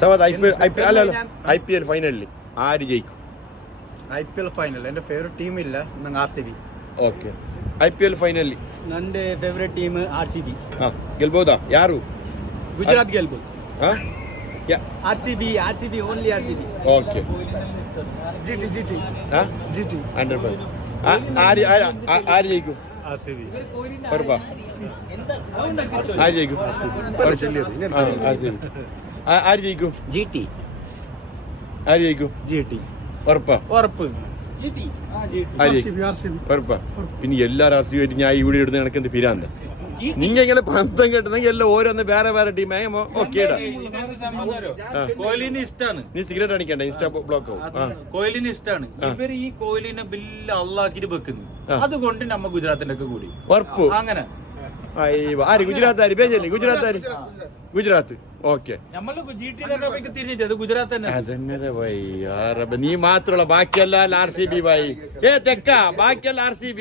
Savad IPL ഫൈനലിൽ ആര് ജയിക്കും? IPL ಫೈನಲ್ എൻ്റെ ಫೇವರೇಟ್ ಟೀಮ್ ಇಲ್ಲ ನಂಗೆ RCB. ಓಕೆ IPL ಫೈನಲ್ ನಂದು ಫೇವರೇಟ್ ಟೀಮ್ RCB. ಗೆಲ್ಬೋದಾ? ಯಾರು? ಗುಜರಾತ್ ಗೆಲ್ಬೋದು. RCB only RCB. Okay GT 100%. ആര് ജയിക്കും? RCB. ഉറപ്പാ? ആര് ജയിക്കും? ആര് ജയിക്കും? GT. ആര് ജയിക്കും? ഉറപ്പാ? ഉറപ്പ്. ഉറപ്പാ? പിന്നെ എല്ലാരും RCB ആയിട്ട് ഞാൻ ഇവിടെ എടുത്ത് നടക്കുന്നത് പിരാന്ത. നിങ്ങ ഇങ്ങനെ പന്തം കെട്ടുന്നെങ്കിൽ എല്ലാം ഓരോന്ന് വേറെ വേറെ ടീമേ ഓക്കേടാ. കോഹ്ലിനെ ഇഷ്ടമാണ്. നീ സിഗരറ്റ് അടിക്കണ്ട, ഇൻസ്റ്റാ ബ്ലോക്ക് ആവും. കോഹ്ലിനെ ഇഷ്ടമാണ്. ഇവർ ഈ കോഹ്ലിനെ ബില്ല് അള്ളാക്കിട്ട് വെക്കുന്നു. അതുകൊണ്ട് നമ്മ ഗുജറാത്തിന്റെ ഒക്കെ കൂടി ഉറപ്പ്. അങ്ങനെ ആര്? ഗുജറാത്ത് ആര്? ബേജല്ലേ ഗുജറാത്ത് ആര്? ഗുജറാത്ത്. ഓക്കെ നമ്മള് GT തിരിഞ്ഞിട്ട് അത് ഗുജറാത്ത് തന്നെ. അതന്നെ ഭായി. നീ മാത്രമുള്ള ബാക്കിയെല്ലാം RCB ഭായി. തെക്ക ബാക്കിയെല്ലാം RCB.